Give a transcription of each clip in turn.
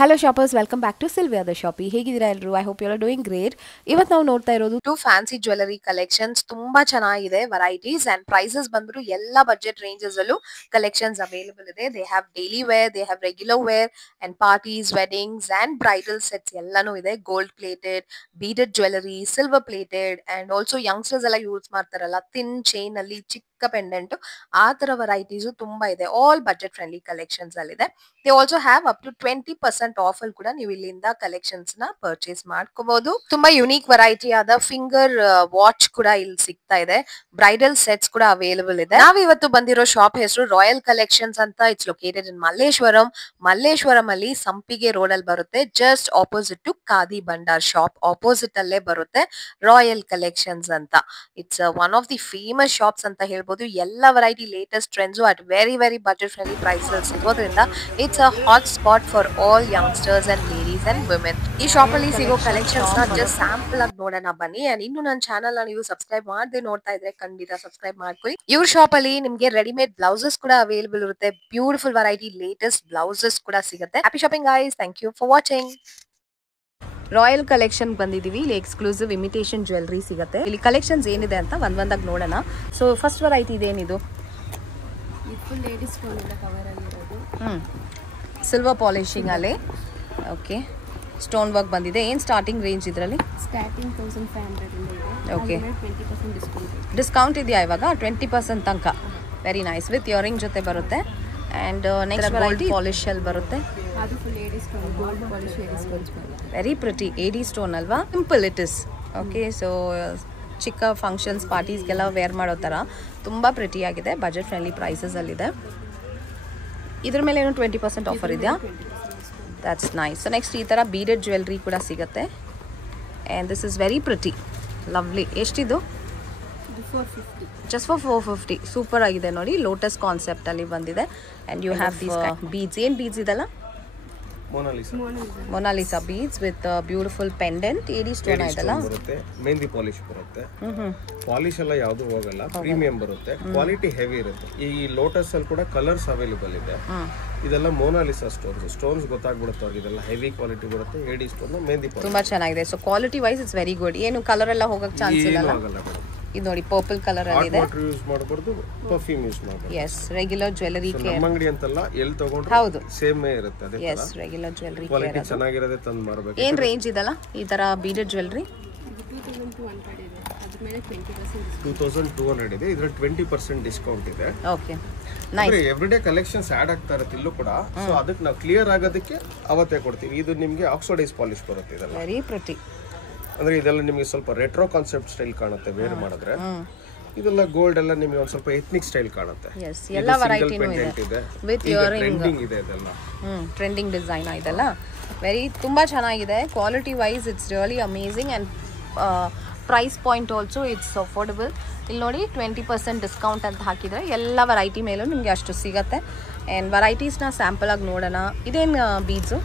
Hello shoppers, welcome back to Sylvia the Shoppy. ಹೇಗಿದ್ದೀರಾ ಎಲ್ಲರೂ? I hope you are doing great. ಇವತ್ತು ನಾವು ನೋಡ್ತಾ ಇರೋದು ಟು ಫ್ಯಾನ್ಸಿ ಜ್ಯುವೆಲರಿ ಕಲೆಕ್ಷನ್ಸ್ ತುಂಬಾ ಚೆನ್ನಾಗಿದೆ ವೆರೈಟೀಸ್ ಅಂಡ್ ಪ್ರೈಸಸ್ ಬಂದ್ರು ಎಲ್ಲ ಬಜೆಟ್ ರೇಂಜಸ್ ಅಲ್ಲೂ ಕಲೆಕ್ಷನ್ಸ್ ಅವೈಲೇಬಲ್ ಇದೆ. They have daily wear, they have regular wear and parties, weddings and bridal sets ಎಲ್ಲಾನು ಇದೆ. Gold plated, beaded jewellery, silver plated and also youngsters ಎಲ್ಲ use ಮಾಡ್ತಾರಲ್ಲ thin chain ಅಲ್ಲಿ ಚಿಕ್ಕ ಪೆಂಡೆಂಟ್ ಆ ತರ ವೆರೈಟೀಸ್ ತುಂಬಾ ಇದೆ. ಆಲ್ ಬಜೆಟ್ ಫ್ರೆಂಡ್ಲಿ ಕಲೆಕ್ಷನ್ಸ್ ಅಲ್ಲಿ ಇದೆ. They also have up to 20% off ಅಲ್ಲಿ ಕೂಡ ನೀವು ಇಲ್ಲಿಂದ ಕಲೆಕ್ಷನ್ಸ್ ನ ಪರ್ಚೇಸ್ ಮಾಡ್ಕೋಬಹುದು. ತುಂಬಾ ಯುನೀಕ್ ವೆರೈಟಿ ಆದ ಫಿಂಗರ್ ವಾಚ್ ಕೂಡ ಇಲ್ಲಿ ಸಿಗ್ತಾ ಇದೆ. ಬ್ರೈಡಲ್ ಸೆಟ್ಸ್ ಕೂಡ ಅವೈಲೇಬಲ್ ಇದೆ. ನಾವ್ ಇವತ್ತು ಬಂದಿರೋ ಶಾಪ್ ಹೆಸರು ರಾಯಲ್ ಕಲೆಕ್ಷನ್ಸ್ ಅಂತ. It's located in Malleshwaram. Malleshwaram ಅಲ್ಲಿ ಸಂಪಿಗೆ ರೋಡ್ ಅಲ್ಲಿ ಬರುತ್ತೆ. Just opposite to Khadi Bhandar shop opposite ಅಲ್ಲೇ ಬರುತ್ತೆ ರಾಯಲ್ ಕಲೆಕ್ಷನ್ಸ್ ಅಂತ. It's one of the famous shops ಅಂತ ಹೇಳ್ಬೋದು. ಎಲ್ಲ variety latest trends at very budget friendly prices ಸಿಗೋದ್ರಿಂದ it's a hot spot for all youngsters and ladies and women. ಈ shop ಅಲ್ಲಿ ಸಿಗೋ ಕಲೆಕ್ಷನ್ಸ್ ನ ಜಸ್ಟ್ ಸ್ಯಾಂಪಲ್ ಆಗಿ ನೋಡೋಣ ಬನ್ನಿ. ಅಂಡ್ ಇನ್ನು ನನ್ನ ಚಾನಲ್ ನ ನೀವು ಸಬ್ಸ್ಕ್ರೈಬ್ ಮಾಡದೆ ನೋಡ್ತಾ ಇದ್ರೆ ಖಂಡಿತ ಸಬ್ಸ್ಕ್ರೈಬ್ ಮಾಡ್ಕೊಳ್ಳಿ. ಇವ್ರ ಶಾಪ್ ಅಲ್ಲಿ ನಿಮ್ಗೆ ರೆಡಿಮೇಡ್ ಬ್ಲೌಸಸ್ ಕೂಡ ಅವೈಲೇಬಲ್ ಇರುತ್ತೆ. ಬ್ಯೂಟಿಫುಲ್ ವೆರೈಟಿ ಲೇಟೆಸ್ಟ್ ಬ್ಲೌಸಸ್ ಕೂಡ ಸಿಗುತ್ತೆ. Happy shopping guys. Thank you for watching. Royal collection ಬಂದಿದೀವಿ. ಇಲ್ಲಿ ಎಕ್ಸ್ಕ್ಲೂಸಿವ್ ಇಮಿಟೇಷನ್ ಜ್ಯುವೆಲರಿ ಸಿಗುತ್ತೆ. ಇಲ್ಲಿ ಕಲೆಕ್ಷನ್ಸ್ ಏನಿದೆ ಅಂತ ಒಂದೊಂದಾಗಿ ನೋಡೋಣ. ಸೊ ಫಸ್ಟ್ ವೆರೈಟಿ ಇದೇನಿದು? ಫುಲ್ ಲೇಡೀಸ್ ಸ್ಟೋನ್ ಎಲ್ಲ ಕವರ್ ಆಗಿರೋದು. ಸಿಲ್ವರ್ ಪಾಲಿಶಿಂಗ್ ಅಲ್ಲಿ ಓಕೆ ಸ್ಟೋನ್ ವರ್ಕ್ ಬಂದಿದೆ. ಏನು ಸ್ಟಾರ್ಟಿಂಗ್ ರೇಂಜ್ ಇದರಲ್ಲಿ? ಸ್ಟಾರ್ಟಿಂಗ್ 1500 ಇಂದ ಇದೆ. Okay, 20% discount. ಡಿಸ್ಕೌಂಟ್ ಇದೆಯಾ ಇವಾಗ? 20% ತನಕ. Very nice. ವಿತ್ ಇಯರಿಂಗ್ ಜೊತೆ ಬರುತ್ತೆ. ಆ್ಯಂಡ್ ನೆಕ್ಸ್ಟ್ ಗೋಲ್ಡ್ ಪಾಲಿಶ್ ಅಲ್ಲಿ ಬರುತ್ತೆ. ಅದು full ladies stone, gold polish ladies stones ಬರುತ್ತೆ. Very pretty. ಏಡಿ ಸ್ಟೋನ್ ಅಲ್ವಾ? Simple it is. Okay, so ಚಿಕ್ಕ ಫಂಕ್ಷನ್ಸ್ ಪಾರ್ಟೀಸ್ಗೆಲ್ಲ ವೇರ್ ಮಾಡೋ ಥರ ತುಂಬ ಪ್ರಿಟಿಯಾಗಿದೆ. Budget friendly ಪ್ರೈಸಸಲ್ಲಿದೆ. ಇದ್ರ ಮೇಲೆ ಏನು 20% ಆಫರ್ ಇದೆಯಾ? That's nice. ಸೊ ನೆಕ್ಸ್ಟ್ ಈ ಥರ ಬೀಡೆಡ್ ಜ್ಯುವೆಲ್ರಿ ಕೂಡ ಸಿಗುತ್ತೆ. And this is very pretty, lovely. ಎಷ್ಟಿದು? 450. Just for 450. ಸೂಪರ್ ಆಗಿದೆ ನೋಡಿ. ಲೋಟಸ್ ಕಾನ್ಸೆಪ್ಟಲ್ಲಿ ಬಂದಿದೆ. And you have these beads. ಏನು ಬೀಡ್ಸ್ ಇದೆಲ್ಲ? Mona Lisa beads with beautiful pendant. AD stone ಇದೆಲ್ಲ ಬರುತ್ತೆ. ಮೆಹಂದಿ ಪಾಲಿಶ್ ಬರುತ್ತೆ. ಪಾಲಿಶ್ ಎಲ್ಲ ಯಾವುದು ಹೋಗಲ್ಲ. ಪ್ರೀಮಿಯಂ ಬರುತ್ತೆ. ಕ್ವಾಲಿಟಿ ಹೆವಿ ಇರುತ್ತೆ. ಈ ಲೋಟಸ್ ಅಲ್ಲಿ ಕೂಡ ಕಲರ್ಸ್ ಅವೈಲೇಬಲ್ ಇದೆ. ಇದೆಲ್ಲ ಮೊನಾಲಿಸಾ ಸ್ಟೋನ್ಸ್ ಗೊತ್ತಾಗ್ಬಿಡುತ್ತೆ ಅವ್ರಿಗೆ. ಇದೆಲ್ಲ ಹೆವಿ ಕ್ವಾಲಿಟಿ ಬರುತ್ತೆ. ಏಡಿ ಸ್ಟೋನ್, ಮೆಹಂದಿ ಪಾಲಿಶ್ ತುಂಬಾ ಚೆನ್ನಾಗಿದೆ. So quality wise it's very good. ಏನು ಕಲರ್ ಎಲ್ಲ ಹೋಗಕ್ಕೆ ಚಾನ್ಸ್ ಇಲ್ಲ. ಇದು ನೋಡಿ ಪರ್ಪಲ್ ಕಲರ್ ಅಲ್ಲಿ ಇದೆ. ವಾಟರ್ ಯೂಸ್ ಮಾಡಬಾರ್ದು, ಪರ್ಫ್ಯೂಮ್ ಯೂಸ್ ಮಾಡಬಾರ್ದು. Yes, regular jewellery care. ನಮ್ಮ ಅಂಗಡಿ ಅಂತಲ್ಲ, ಎಲ್ಲಿ ತಗೊಂಡ್ರು ಹೌದು ಸೇಮ್ ಇರುತ್ತೆ. ಅದೇ ಎಸ್, ರೆಗ್ಯುಲರ್ ಜ್ಯುವೆಲರಿ ಕ್ವಾಲಿಟಿ ಚೆನ್ನಾಗಿರೋದೇ ತಂದು ಮಾರಬೇಕು. ಏನು ರೇಂಜ್ ಇದಲ್ಲ ಈ ತರ ಬೀಡೆಡ್ ಜ್ಯುವೆಲರಿ? 2200 ಇದೆ. ಅದ್ರ ಮೇಲೆ 20% 2200 ಇದೆ. ಇದ್ರ 20% ಡಿಸ್ಕೌಂಟ್ ಇದೆ. Okay, nice. Everyday collections add ಆಗ್ತಾ ಇರುತ್ತೆ ಇಲ್ಲೂ ಕೂಡ. ಸೊ ಅದಕ್ಕೆ ನಾವು ಕ್ಲಿಯರ್ ಆಗೋದಕ್ಕೆ ಅವತ್ತೇ ಕೊಡ್ತೀವಿ. ಇದು ನಿಮಗೆ ಆಕ್ಸಿಡೈಸ್ ಪಾಲಿಶ್ ಬರುತ್ತೆ. ಇದೆಲ್ಲ ವೆರಿ ಪ್ರಿಟಿ. ಅಂದ್ರೆ ಇದೆಲ್ಲ ನಿಮಗೆ ಸ್ವಲ್ಪ ರೆಟ್ರೋ ಕಾನ್ಸೆಪ್ಟ್ ಸ್ಟೈಲ್ ಕಾಣುತ್ತೆ ವೇರ್ ಮಾಡಿದ್ರೆ. ಇದೆಲ್ಲ ಗೋಲ್ಡ್ ಎಲ್ಲ ನಿಮಗೆ ಒಂದು ಸ್ವಲ್ಪ ಎಥ್ನಿಕ್ ಸ್ಟೈಲ್ ಕಾಣುತ್ತೆ. ಎಸ್, ಎಲ್ಲ ವೆರೈಟಿನೂ ಇದೆ ವಿತ್ ಇಯರಿಂಗ್. ಟ್ರೆಂಡಿಂಗ್ ಇದೆ ಇದೆಲ್ಲ. ಟ್ರೆಂಡಿಂಗ್ ಡಿಸೈನ್ ಇದೆಲ್ಲ ವೆರಿ ತುಂಬಾ ಚೆನ್ನಾಗಿದೆ. Quality wise it's really amazing and price point also it's affordable. ಇಲ್ಲಿ ನೋಡಿ 20% ಡಿಸ್ಕೌಂಟ್ ಅಂತ ಹಾಕಿದರೆ ಎಲ್ಲ ವೆರೈಟಿ ಮೇಲೂ ನಿಮಗೆ ಅಷ್ಟು ಸಿಗುತ್ತೆ. ಆ್ಯಂಡ್ ವೆರೈಟೀಸ್ನ ಸ್ಯಾಂಪಲ್ ಆಗಿ ನೋಡೋಣ. ಇದೇನು ಬೀಡ್ಸು?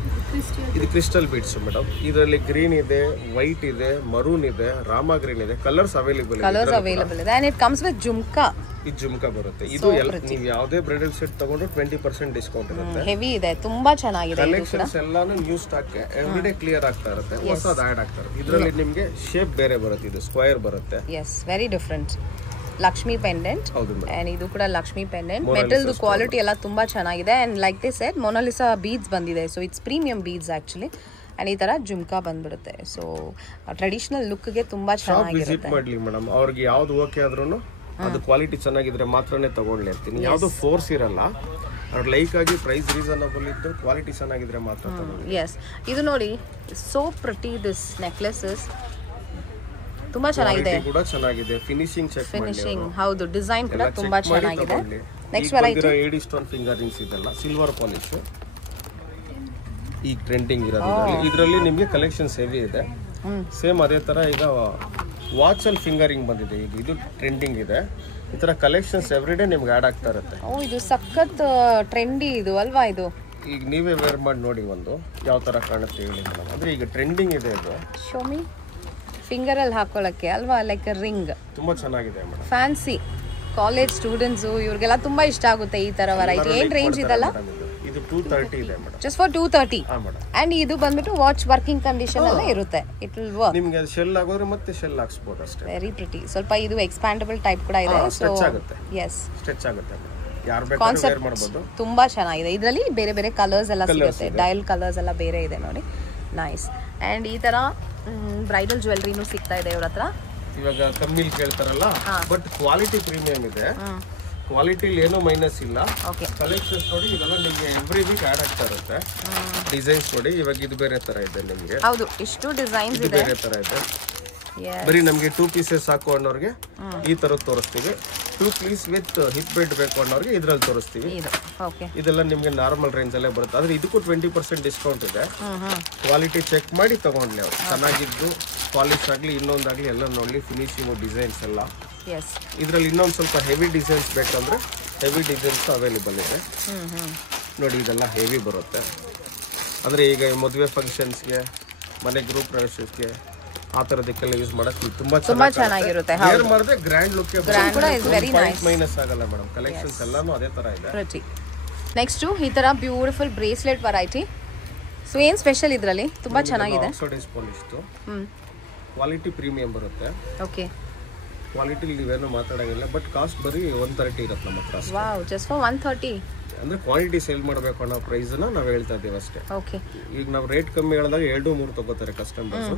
ಇದು ಕ್ರಿಸ್ಟಲ್ ಬೀಡ್ಸ್ ಮೇಡಮ್. ಇದರಲ್ಲಿ ಗ್ರೀನ್ ಇದೆ, ವೈಟ್ ಇದೆ, ಮರೂನ್ ಇದೆ, ರಾಮಾ ಗ್ರೀನ್ ಇದೆ. ಕಲರ್ಸ್ ಅವೈಲೇಬಲ್ ಇದೆ. And it comes with jhumka. ಇದು ಜುಮ್ಕಾ ಬರುತ್ತೆ. ಇದು ನೀವು ಯಾವುದೇ ಬ್ರೈಡಲ್ ಸೆಟ್ ತಗೊಂಡ್ರು 20% ಡಿಸ್ಕೌಂಟ್ ಇರುತ್ತೆ. ಹೆವಿ ಇದೆ, ತುಂಬಾ ಚೆನ್ನಾಗಿದೆ. ಕಲೆಕ್ಷನ್ಸ್ ಎಲ್ಲಾನು ನ್ಯೂ ಸ್ಟಾಕ್ ಎವ್ರಿಡೇ ಕ್ಲಿಯರ್ ಆಗ್ತಾ ಇರುತ್ತೆ. ಹೊಸದು ಆಡ್ ಆಗ್ತಾ ಇರುತ್ತೆ. ಇದರಲ್ಲಿ ನಿಮಗೆ ಶೇಪ್ ಬೇರೆ ಬರುತ್ತೆ. ಇದು ಸ್ಕ್ವೇರ್ ಬರುತ್ತೆ. Yes, very different. Lakshmi pendant. And ಇದು ಕೂಡ ಲಕ್ಷ್ಮಿ ಪೆಂಡೆಂಟ್. ಮೆಟಲ್ ಕ್ವಾಲಿಟಿ ಎಲ್ಲ ತುಂಬಾ ಚೆನ್ನಾಗಿದೆ. And like this set Mona Lisa beads ಬಂದಿದೆ. So it's premium beads actually. And ಈ ತರ ಜುಮ್ಕಾ ಬಂದ್ಬಿಡುತ್ತೆ. ಸೊ ಟ್ರೆಡಿಷನಲ್ ಲುಕ್ಗೆ ತುಂಬಾ ಚೆನ್ನಾಗಿರುತ್ತೆ. ವಿಸಿಟ್ ಮಾಡ್ಲಿ ಮೇಡಮ್. ಅವ್ರಿಗೆ ಯಾವ್ದು ಓಕೆ ಆದ್ರೂ ಅದು ಕ್ವಾಲಿಟಿ ಚೆನ್ನಾಗಿದ್ರೆ ಮಾತ್ರನೇ ತಗೊಳ್ಳಿ ಅಂತೀನಿ. ಯಾವ್ದು ಫೋರ್ಸ್ ಇರಲ್ಲ. ಅವ್ರ ಲೈಕ್ ಆಗಿ ಪ್ರೈಸ್ ರೀಸನಬಲ್ ಇದ್ದು ಕ್ವಾಲಿಟಿ ಚೆನ್ನಾಗಿದ್ರೆ ಮಾತ್ರ ತಗೊಳ್ಳಿ. ಎಸ್, ಇದು ನೋಡಿ ಸೋ ಪ್ರಿಟಿ. ದಿಸ್ ನೆಕ್ಲೆಸಸ್ ತುಂಬಾ ಚೆನ್ನಾಗಿದೆ. ಕೂಡ ಚೆನ್ನಾಗಿದೆ. ಫಿನಿಶಿಂಗ್ ಚೆಕ್ ಮಾಡಿ. ಫಿನಿಶಿಂಗ್ ಹೌದು. ಡಿಸೈನ್ ಕೂಡ ತುಂಬಾ ಚೆನ್ನಾಗಿದೆ. ನೆಕ್ಸ್ಟ್ ವೆರೈಟಿ ಏಡಿ ಸ್ಟೋನ್ ಫಿಂಗರ್ ರಿಂಗ್ಸ್ ಇದೆಲ್ಲ ಸಿಲ್ವರ್ ಪಾಲಿಶ್. ಈ ಟ್ರೆಂಡಿಂಗ್ ಇರೋದು ಇದರಲ್ಲಿ ನಿಮಗೆ ಕಲೆಕ್ಷನ್ಸ್ ಹೆವಿ ಇದೆ. ಸೇಮ್ ಅದೇ ತರ ಈಗ ವಾಚ್ ಅಲ್ಲಿ ಫಿಂಗರಿಂಗ್ ಬಂದಿದೆ. ಈಗ ಇದು ಟ್ರೆಂಡಿಂಗ್ ಇದೆ. ಈ ತರ ಕಲೆಕ್ಷನ್ಸ್ ಎವ್ರಿಡೇ ನಿಮ್ಗೆ ಆಡ್ ಆಗ್ತಾ ಇರುತ್ತೆ. ಓ, ಇದು ಸಖತ್ ಟ್ರೆಂಡಿ ಇದು ಅಲ್ವಾ? ಇದು ಈಗ ನೀವೇ ವೇರ್ ಮಾಡಿ ನೋಡಿ ಒಂದು ಯಾವ ತರ ಕಾಣುತ್ತೆ ಹೇಳಿ ಮೇಡಮ್. ಅಂದ್ರೆ ಈಗ ಟ್ರೆಂಡಿಂಗ್ ಇದೆ ಇದು. ಶೋಮಿ ಫಿಂಗರ್ ಅಲ್ಲಿ ಹಾಕೊಳ್ಳಕ್ಕೆ ಅಲ್ವಾ? Like ring. ತುಂಬಾ ಚೆನ್ನಾಗಿದೆ ಮೇಡಮ್. ಫ್ಯಾನ್ಸಿ ಕಾಲೇಜ್ ಸ್ಟೂಡೆಂಟ್ಸ್ ಇವ್ರಿಗೆಲ್ಲ ತುಂಬಾ ಇಷ್ಟ ಆಗುತ್ತೆ ಈ ತರ ವೆರೈಟಿ. ಏನ್ ರೇಂಜ್ ಇದಲ್ಲ? ಇದು 230 ಇದೆ ಮೇಡಮ್. Just for 230. ಹಾ ಮೇಡಮ್. ಅಂಡ್ ಇದು ಬಂದ್ಬಿಟ್ಟು ವಾಚ್ ವರ್ಕಿಂಗ್ ಕಂಡೀಷನ್ ಅಲ್ಲೇ ಇರುತ್ತೆ. It will work. ನಿಮಗೆ ಶೆಲ್ ಆಗೋದ್ರೆ ಮತ್ತೆ ಶೆಲ್ ಹಾಕ್ಸ್ಬೋದು ಅಷ್ಟೇ. Very pretty. ಸ್ವಲ್ಪ ಇದು ಎಕ್ಸ್ಪ್ಯಾಂಡಬಲ್ ಟೈಪ್ ಕೂಡ ಇದೆ. ಸ್ಟ್ರೆಚ್ ಆಗುತ್ತೆ. ಎಸ್, ಸ್ಟ್ರೆಚ್ ಆಗುತ್ತೆ. ಯಾರು ಬೇಕಾದ್ರೂ ವೇರ್ ಮಾಡಬಹುದು. ತುಂಬಾ ಚೆನ್ನಾಗಿದೆ. ಇದರಲ್ಲಿ ಬೇರೆ ಬೇರೆ ಕಲರ್ಸ್ ಎಲ್ಲ ಸಿಗುತ್ತೆ. ಡಯಲ್ ಕಲರ್ಸ್ ಎಲ್ಲ ಬೇರೆ ಇದೆ ನೋಡಿ. ನೈಸ್. ಅಂಡ್ ಈ ತರ ಬ್ರೈಡಲ್ ಜ್ಯುವೆಲ್ಲರಿನೂ ಸಿಗ್ತಾ ಇದೆ ಇವ್ರ ಹತ್ರ. ಇವಾಗ ಕಮ್ಮಿಲ್ ಕೇಳ್ತಾರಲ್ಲ, ಬಟ್ ಕ್ವಾಲಿಟಿ ಪ್ರೀಮಿಯಂ ಇದೆ. ಕ್ವಾಲಿಟಿಲಿ ಏನೋ ಮೈನಸ್ ಇಲ್ಲ. ಕಲೆಕ್ಷನ್ಸ್ ನೋಡಿ, ಇದೆಲ್ಲ ನಿಮಗೆ ಎವ್ರಿ ವೀಕ್ ಆಡ್ ಆಗ್ತಾ ಇರುತ್ತೆ. ಡಿಸೈನ್ಸ್ ನೋಡಿ, ಇವಾಗ ಇದು ಬೇರೆ ತರ ಇದೆ ನಿಮಗೆ. ಹೌದು, ಇಷ್ಟು ಡಿಸೈನ್ಸ್ ಇದೆ. ಬೇರೆ ತರ ಇದೆ. ಬರೀ ನಮಗೆ 2 ಪೀಸಸ್ ಹಾಕೋ ಅನ್ನೋರಿಗೆ ಈ ತರದ್ ತೋರಿಸ್ತೀವಿ. 2 ಪೀಸ್ ವಿತ್ ಹಿಪ್ ಬೆಡ್ ಬೇಕು ಅನ್ನೋರಿಗೆ ಇದ್ರಲ್ಲಿ ತೋರಿಸ್ತೀವಿ. ಇದೆಲ್ಲ ನಿಮ್ಗೆ ನಾರ್ಮಲ್ ರೇಂಜ್ ಅಲ್ಲೇ ಬರುತ್ತೆ. ಆದ್ರೆ ಇದಕ್ಕೂ 20% ಡಿಸ್ಕೌಂಟ್ ಇದೆ. ಕ್ವಾಲಿಟಿ ಚೆಕ್ ಮಾಡಿ ತಗೊಂಡ್ಲಿ ಅವ್ರು. ಚೆನ್ನಾಗಿದ್ದು ಪಾಲಿಶ್ ಆಗ್ಲಿ ಇನ್ನೊಂದಾಗ್ಲಿ ಎಲ್ಲ ನೋಡ್ಲಿ. ಫಿನಿಶಿಂಗ್ ಡಿಸೈನ್ಸ್ ಎಲ್ಲ ಇದ್ರಲ್ಲಿ. ಇನ್ನೊಂದು ಸ್ವಲ್ಪ ಹೆವಿ ಡಿಸೈನ್ಸ್ ಬೇಕಂದ್ರೆ ಹೆವಿ ಡಿಸೈನ್ಸ್ ಅವೈಲೇಬಲ್ ಇದೆ ನೋಡಿ. ಇದೆಲ್ಲ ಹೆವಿ ಬರುತ್ತೆ. ಅಂದ್ರೆ ಈಗ ಮದುವೆ ಫಂಕ್ಷನ್ಸ್ಗೆ, ಮನೆ ಗ್ರೂಪ್ ಪ್ರವೇಶಕ್ಕೆ, ಆ ತರದಕ್ಕೆಲ್ಲ ಯೂಸ್ ಮಾಡಕ್ಕೆ ತುಂಬಾ ಚೆನ್ನಾಗಿರುತ್ತೆ. ವೇರ್ ಮಾಡಿದ್ರೆ ಗ್ರ್ಯಾಂಡ್ ಲುಕ್ ಮೈನಸ್ ಆಗಲ್ಲ ಮೇಡಮ್. ಕಲೆಕ್ಷನ್ಸ್ ಎಲ್ಲಾನು ಅದೇ ತರ ಇದೆ. ನೆಕ್ಸ್ಟ್ ಈ ತರ ಬ್ಯೂಟಿಫುಲ್ ಬ್ರೇಸ್ಲೆಟ್ ವೆರೈಟಿ. ಸೊ ಏನ್ ಸ್ಪೆಷಲ್ ಇದ್ರಲ್ಲಿ? ತುಂಬಾ ಚೆನ್ನಾಗಿದೆ. ಆಕ್ಸಿಡೈಸ್ ಪಾಲಿಶ್ ಕ್ವಾಲಿಟಿ ಪ್ರೀಮಿಯಂ ಬರುತ್ತೆ. ಓಕೆ, ಕ್ವಾಲಿಟಿ ನೀವೇನು ಮಾತಾಡಂಗಿಲ್ಲ. ಬಟ್ ಕಾಸ್ಟ್ ಬರೀ 130 ಇರುತ್ತೆ ನಮ್ಮ ಹತ್ರ. Wow, just for 130. ಅಂದ್ರೆ ಕ್ವಾಲಿಟಿ ಸೇಲ್ ಮಾಡಬೇಕು ಅನ್ನೋ ಪ್ರೈಸ್ ನಾವು ಹೇಳ್ತಾ ಇದ್ದೀವಿ ಅಷ್ಟೇ. ಓಕೆ, ಈಗ ನಾವು ರೇಟ್ ಕಮ್ಮಿ ಹೇಳಿದಾಗ 2-3 ತಗೋತಾರೆ ಕಸ್ಟಮರ್ಸ್.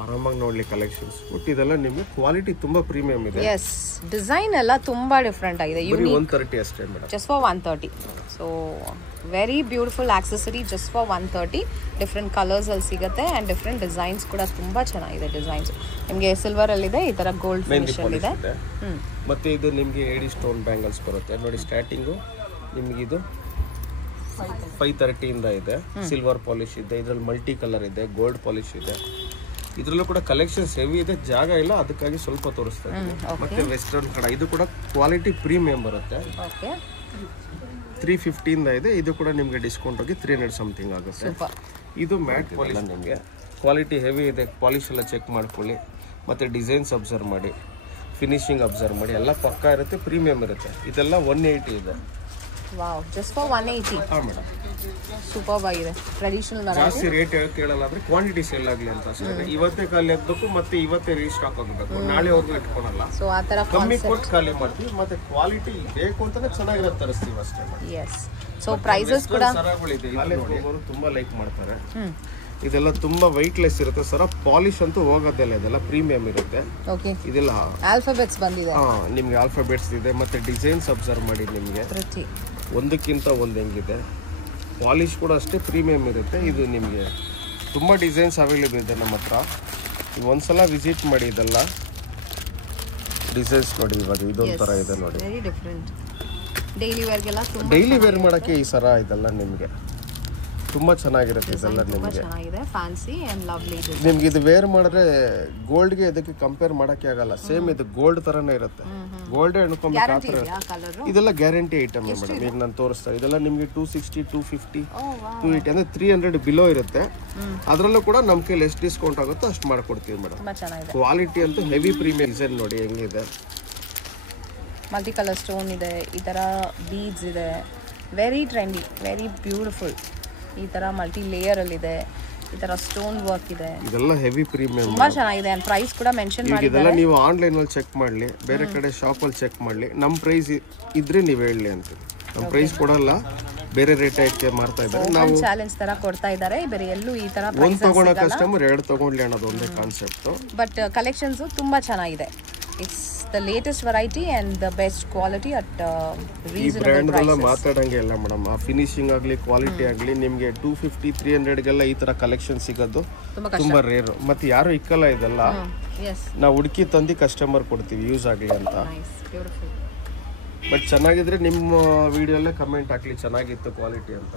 ಆರಾಮಾಗಿ ನೋಡ್ಲಿ ಕಲೆಕ್ಷನ್ಸ್. ಬಟ್ ಇದೆಲ್ಲ ನಿಮಗೆ ಕ್ವಾಲಿಟಿ ತುಂಬಾ ಪ್ರೀಮಿಯಂ ಇದೆ. ಎಸ್, ಡಿಸೈನ್ ಎಲ್ಲ ತುಂಬಾ ಡಿಫರೆಂಟ್ ಆಗಿದೆ. 130 ಅಷ್ಟೇ madam. Just for 130. So very beautiful accessory just for 130. Different colours ಅಲ್ಲಿ ಸಿಗುತ್ತೆ. ಅಂಡ್ ಡಿಫ್ರೆಂಟ್ ಡಿಸೈನ್ಸ್ ಕೂಡ ತುಂಬಾ ಚೆನ್ನಾಗಿದೆ. ಡಿಸೈನ್ಸ್ ನಿಮಗೆ ಸಿಲ್ವರ್ ಅಲ್ಲಿ ಇದೆ, ಈ ತರ ಗೋಲ್ಡ್ ಫಿನಿಶ್ ಅಲ್ಲಿ ಇದೆ. ಮತ್ತೆ ಇದು ನಿಮಗೆ ಏಡಿ ಸ್ಟೋನ್ ಬ್ಯಾಂಗಲ್ಸ್ ಬರುತ್ತೆ ನೋಡಿ. ಸ್ಟಾರ್ಟಿಂಗು ನಿಮಗೆ ಇದು 530 ಇಂದ ಇದೆ. ಸಿಲ್ವರ್ ಪಾಲಿಶ್ ಇದೆ. ಇದ್ರಲ್ಲಿ ಮಲ್ಟಿ ಕಲರ್ ಇದೆ, ಗೋಲ್ಡ್ ಪಾಲಿಶ್ ಇದೆ. ಇದ್ರಲ್ಲೂ ಕೂಡ ಕಲೆಕ್ಷನ್ಸ್ ಹೆವಿ ಇದೆ. ಜಾಗ ಇಲ್ಲ, ಅದಕ್ಕಾಗಿ ಸ್ವಲ್ಪ ತೋರಿಸ್ತಾ ಇದ್ದೀನಿ. ಮತ್ತೆ ವೆಸ್ಟರ್ನ್ ಕಡ, ಇದು ಕೂಡ ಕ್ವಾಲಿಟಿ ಪ್ರೀಮಿಯಂ ಬರುತ್ತೆ. 350 ಇಂದ ಇದೆ. ಇದು ಕೂಡ ನಿಮಗೆ ಡಿಸ್ಕೌಂಟ್ ಹೋಗಿ 300 ಸಮಥಿಂಗ್ ಆಗುತ್ತೆ. ಇದು ಮ್ಯಾಟ್ ಪಾಲಿಶ್. ನಿಮಗೆ ಕ್ವಾಲಿಟಿ ಹೆವಿ ಇದೆ. ಪಾಲಿಶ್ ಎಲ್ಲ ಚೆಕ್ ಮಾಡ್ಕೊಳ್ಳಿ. ಮತ್ತೆ ಡಿಸೈನ್ಸ್ ಅಬ್ಸರ್ವ್ ಮಾಡಿ, ಫಿನಿಶಿಂಗ್ ಅಬ್ಸರ್ವ್ ಮಾಡಿ. ಎಲ್ಲ ಪಕ್ಕಾ ಇರುತ್ತೆ, ಪ್ರೀಮಿಯಂ ಇರುತ್ತೆ. ಇದೆಲ್ಲ 180 ಇದೆ. Wow, just for 180. ಹಾ ಮೇಡಮ್, ಸೂಪರ್ ಆಗಿದೆ. ಟ್ರೆಡಿಷನಲ್ ಜಾಸ್ತಿ ರೇಟ್ ಕೇಳಲ್ಲ. ಅಂದ್ರೆ ಕ್ವಾಂಟಿಟಿ ಸೇಲ್ ಆಗಲಿ ಅಂತ ಅಷ್ಟೇ. ಇವತ್ತೇ ಖಾಲಿ ಆಗಬೇಕು, ಮತ್ತೆ ಇವತ್ತೇ ರೀಸ್ಟಾಕ್ ಆಗಬೇಕು. ನಾಳೆ ಹೋಗಿ ಇಟ್ಕೊಳಲ್ಲ. ಸೊ ಆ ತರ ಕಮ್ಮಿ ಕೊಟ್ಟು ಖಾಲಿ ಮಾಡ್ತೀವಿ. ಮತ್ತೆ ಕ್ವಾಲಿಟಿ ಬೇಕು ಅಂತಾನೆ ಚೆನ್ನಾಗಿರೋದು ತರಿಸ್ತೀವಿ ಅಷ್ಟೇ. ಎಸ್. ಸೊ ಪ್ರೈಸಸ್ ಕೂಡ ಸರಗಳಿದೆ. ತುಂಬಾ ಲೈಕ್ ಮಾಡ್ತಾರೆ. ಇದೆಲ್ಲ ತುಂಬಾ ವೈಟ್ ಲೆಸ್ ಇರುತ್ತೆ ಸರ. ಪಾಲಿಶ್ ಅಂತೂ ಹೋಗೋದಿಲ್ಲ. ಇದೆಲ್ಲ ಪ್ರೀಮಿಯಂ ಇರುತ್ತೆ. ಓಕೆ, ಇದೆಲ್ಲ ಆಲ್ಫಾಬೆಟ್ಸ್ ಬಂದಿದೆ. ನಿಮ್ಗೆ ಆಲ್ಫಾಬೆಟ್ಸ್ ಇದೆ. ಮತ್ತೆ ಡಿಸೈನ್ಸ್ ಅಬ್ಸರ್ವ್ ಮಾಡಿ. ನಿಮಗೆ ಒಂದಕ್ಕಿಂತ ಒಂದು ಹೆಂಗಿದೆ. ಪಾಲಿಶ್ ಕೂಡ ಅಷ್ಟೇ ಪ್ರೀಮಿಯಂ ಇರುತ್ತೆ. ಇದು ನಿಮಗೆ ತುಂಬ ಡಿಸೈನ್ಸ್ ಅವೈಲೇಬಲ್ ಇದೆ ನಮ್ಮ ಹತ್ರ. ನೀವು ಒಂದ್ಸಲ ವಿಸಿಟ್ ಮಾಡಿ. ಇದೆಲ್ಲ ಡಿಸೈನ್ಸ್ ನೋಡಿ. ಇವಾಗ ಇದೊಂಥರ ಇದೆ ನೋಡಿ. ಡೈಲಿ ವೇರ್ ಮಾಡೋಕ್ಕೆ ಈ ಸರ ಇದೆಲ್ಲ ನಿಮಗೆ ತುಂಬಾ ಚೆನ್ನಾಗಿರುತ್ತೆ. ಇದೆಲ್ಲ ನಿಮಗೆ ನಿಮ್ಗೆ ಇದು ವೇರ್ ಮಾಡಿದ್ರೆ ಗೋಲ್ಡ್ಗೆ ಇದಕ್ಕೆ ಕಂಪೇರ್ ಮಾಡಕ್ಕೆ ಆಗಲ್ಲ. ಸೇಮ್ ಇದು ಗೋಲ್ಡ್ ತರನೇ ಇರುತ್ತೆ. ಗೋಲ್ಡ್ ಅನ್ಕೊಂಡ್ರೆ ಇದೆಲ್ಲ ಗ್ಯಾರಂಟಿ ಐಟಮ್ ಮೇಡಮ್. ಈಗ ನಾನು ತೋರಿಸ್ತಾ ಇದೆಲ್ಲ ನಿಮ್ಗೆ 260, 250, 280 ಅಂದ್ರೆ 300 ಬಿಲೋ ಇರುತ್ತೆ. ಅದರಲ್ಲೂ ಕೂಡ ನಮ್ಮ ಕೈಲಿ ಎಷ್ಟು ಡಿಸ್ಕೌಂಟ್ ಆಗುತ್ತೋ ಅಷ್ಟು ಮಾಡ್ಕೊಡ್ತೀವಿ ಮೇಡಮ್. ಕ್ವಾಲಿಟಿ ಅಂತೂ ಹೆವಿ ಪ್ರೀಮಿಯಂ. ಡಿಸೈನ್ ನೋಡಿ ಹೆಂಗಿದೆ. ಮಲ್ಟಿ ಕಲರ್ ಸ್ಟೋನ್ ಇದೆ. ಈ ತರ ಬೀಡ್ಸ್ ಇದೆ. Very trendy, very beautiful. ಈ ತರ ಮಲ್ಟಿ ಲೇಯರ್ ಅಲ್ಲಿ ಇದೆ. ಈ ತರ ಸ್ಟೋನ್ ವರ್ಕ್ ಇದೆ. ಇದೆಲ್ಲ ಹೆವಿ ಪ್ರೀಮಿಯಂ, ತುಂಬಾ ಚೆನ್ನಾಗಿದೆ. ಅಂಡ್ ಪ್ರೈಸ್ ಕೂಡ ಮೆನ್ಷನ್ ಮಾಡಿದ್ದಾರೆ. ಇದೆಲ್ಲ ನೀವು ಆನ್ಲೈನ್ ಅಲ್ಲಿ ಚೆಕ್ ಮಾಡ್ಲಿ, ಬೇರೆ ಕಡೆ ಶಾಪ್ ಅಲ್ಲಿ ಚೆಕ್ ಮಾಡ್ಲಿ. ನಮ್ಮ ಪ್ರೈಸ್ ಇದ್ರೆ ನೀವು ಹೇಳಲಿ ಅಂತ. ನಮ್ಮ ಪ್ರೈಸ್ ಕೊಡಲ್ಲ, ಬೇರೆ ರೇಟ್ ಹಾಕಿ ಮಾರ್ತಾ ಇದ್ದಾರೆ. ನಾವು ಚಾಲೆಂಜ್ ತರ ಕೊಡ್ತಾ ಇದ್ದಾರೆ. ಬೇರೆ ಎಲ್ಲೂ ಈ ತರ ಒಂದು ತಗೊಳ್ಳೋ ಕಸ್ಟಮರ್ 2 ತಗೊಳ್ಳಿ ಅನ್ನೋದು ಒಂದೇ ಕಾನ್ಸೆಪ್ಟ್. ಬಟ್ ಕಲೆಕ್ಷನ್ಸ್ ತುಂಬಾ ಚೆನ್ನಾಗಿದೆ. It's the latest variety and the best quality at reasonable prices. ಮಾತಾಡಂಗೆ ಇಲ್ಲ ಮೇಡಮ್. ಆ ಫಿನಿಶಿಂಗ್ ಆಗಲಿ ಕ್ವಾಲಿಟಿ ಆಗಲಿ ನಿಮಗೆ 250, 300ಗೆಲ್ಲ ಈ ತರ ಕಲೆಕ್ಷನ್ ಸಿಗೋದು ತುಂಬಾ ರೇರ್. ಮತ್ತೆ ಯಾರು ಇಕ್ಕಲ್ಲ. ಇದೆಲ್ಲ ನಾವು ಹುಡುಕಿ ತಂದು ಕಸ್ಟಮರ್ ಕೊಡ್ತೀವಿ ಯೂಸ್ ಆಗಲಿ ಅಂತ. ಬಟ್ ಚೆನ್ನಾಗಿದ್ರೆ ನಿಮ್ಮ ವಿಡಿಯೋಲ್ಲೇ ಕಮೆಂಟ್ ಹಾಕ್ಲಿ ಚೆನ್ನಾಗಿತ್ತು ಕ್ವಾಲಿಟಿ ಅಂತ.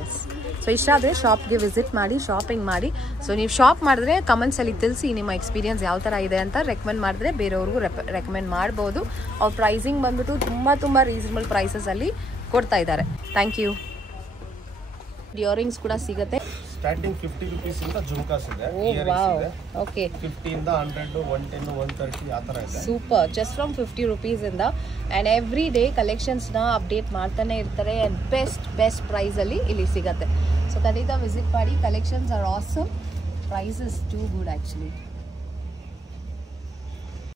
ಎಸ್. ಸೊ ಇಷ್ಟ ಆದರೆ ಶಾಪ್ಗೆ ವಿಸಿಟ್ ಮಾಡಿ, ಶಾಪಿಂಗ್ ಮಾಡಿ. ಸೊ ನೀವು ಶಾಪ್ ಮಾಡಿದ್ರೆ ಕಮೆಂಟ್ಸಲ್ಲಿ ತಿಳಿಸಿ ನಿಮ್ಮ ಎಕ್ಸ್ಪೀರಿಯನ್ಸ್ ಯಾವ ಥರ ಇದೆ ಅಂತ. ರೆಕಮೆಂಡ್ ಮಾಡಿದ್ರೆ ಬೇರೆಯವ್ರಿಗೂ ರೆಕಮೆಂಡ್ ಮಾಡ್ಬೋದು. ಅವ್ರ ಪ್ರೈಸಿಂಗ್ ಬಂದ್ಬಿಟ್ಟು ತುಂಬ ರೀಸನಬಲ್ ಪ್ರೈಸಸಲ್ಲಿ ಕೊಡ್ತಾ ಇದ್ದಾರೆ. Thank you. ಇಯರಿಂಗ್ಸ್ ಕೂಡ ಸಿಗುತ್ತೆ. ಸ್ಟಾರ್ಟಿಂಗ್ 50 rupees ಇಂದ ಜುಮ್ಕಾಸ್ ಇದೆ, ಓ ಇಯರಿಂಗ್ಸ್ ವಾವ್, ಇದೆ. ಓಕೆ 50 ಇಂದ 100, 110, 130 ಆ ಥರ ಇದೆ. ಸೂಪರ್. ಜಸ್ಟ್ ಫ್ರಮ್ 50 rupees-ಇಂದ ಆ್ಯಂಡ್ ಎವ್ರಿ ಡೇ ಕಲೆಕ್ಷನ್ಸ್ನ ಅಪ್ಡೇಟ್ ಮಾಡ್ತಾನೆ ಇರ್ತಾರೆ ಆ್ಯಂಡ್ ಬೆಸ್ಟ್ ಪ್ರೈಸಲ್ಲಿ ಇಲ್ಲಿ ಸಿಗತ್ತೆ. ಸೊ ಖಂಡಿತ ವಿಸಿಟ್ ಮಾಡಿ. Collections are awesome, price is too good actually.